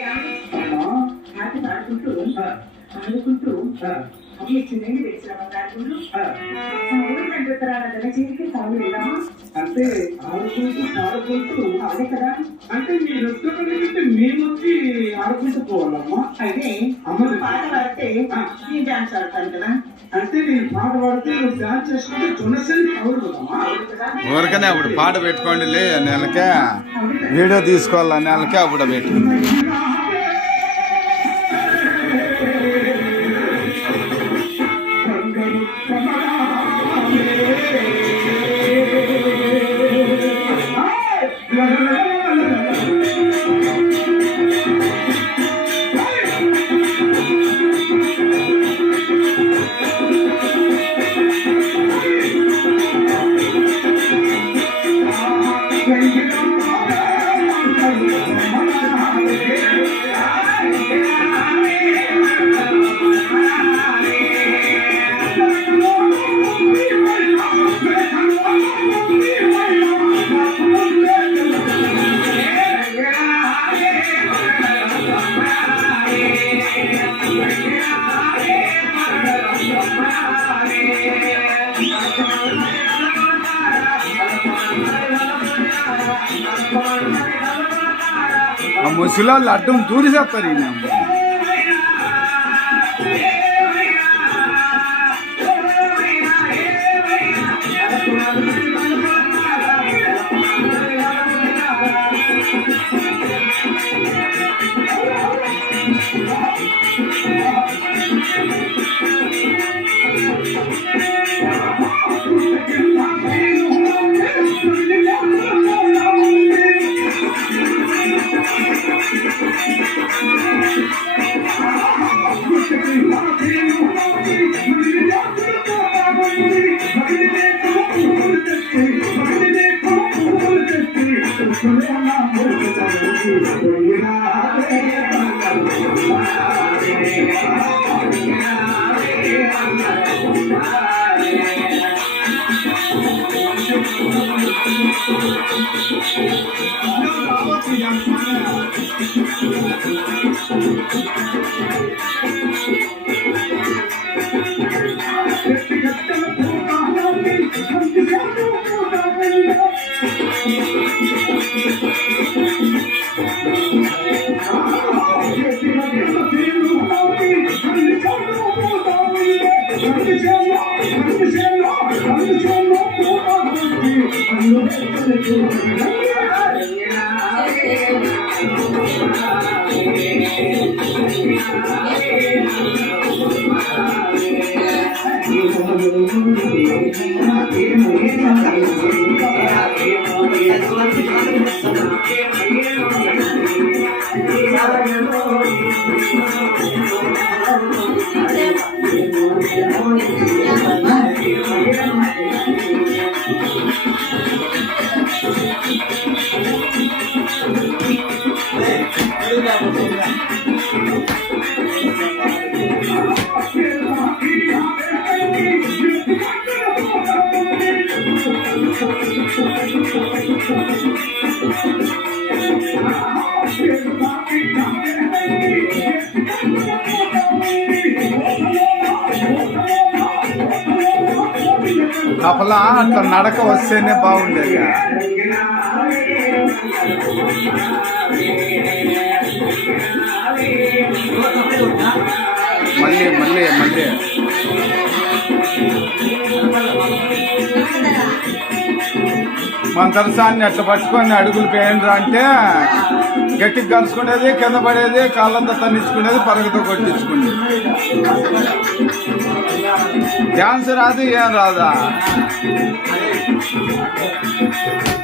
హ్యాపీ ఆడుకుంటూ ఆడుకుంటూ ఇచ్చిందండి ఆడుకుంటూ చేతికి తాను వెళ్దామా అంటే ఆడుకుంటూ ఆడుకుంటూ అదే కదా. అంటే మీరు రెస్టారెంట్ మేము వచ్చి ఆడుకుంటూ పోవాలమ్మా. అయితే అమ్మ పాట పాడితే నేను డాన్స్ ఆడతాను కదా. అంటే నేను పాట పాడితే నువ్వు డాన్స్ చేసుకుంటే చునసని కవర్ కదమ్మా. ఊరికనే అప్పుడు పాట పెట్టుకోండి లే నెలకే వీడియో తీసుకోవాలి నెలకే అప్పుడు పెట్టుకోండి. ఆ ముసలాళ్ళు అడ్డం దూరిసేస్తారు ఈయన. కపలా అట్లా నడక వస్తేనే బాగుండేది. మళ్ళీ మళ్ళీ మళ్ళీ మన తరసాన్ని అట్లా పట్టుకొని అడుగులు పేయండ్రా అంటే గట్టికి కలుసుకునేది, కింద పడేది, కాళ్ళంతా తన్నించుకునేది, పరుగుతో కొట్టించుకునేది. డ్యాన్స్ రాదు, ఏం రాదా.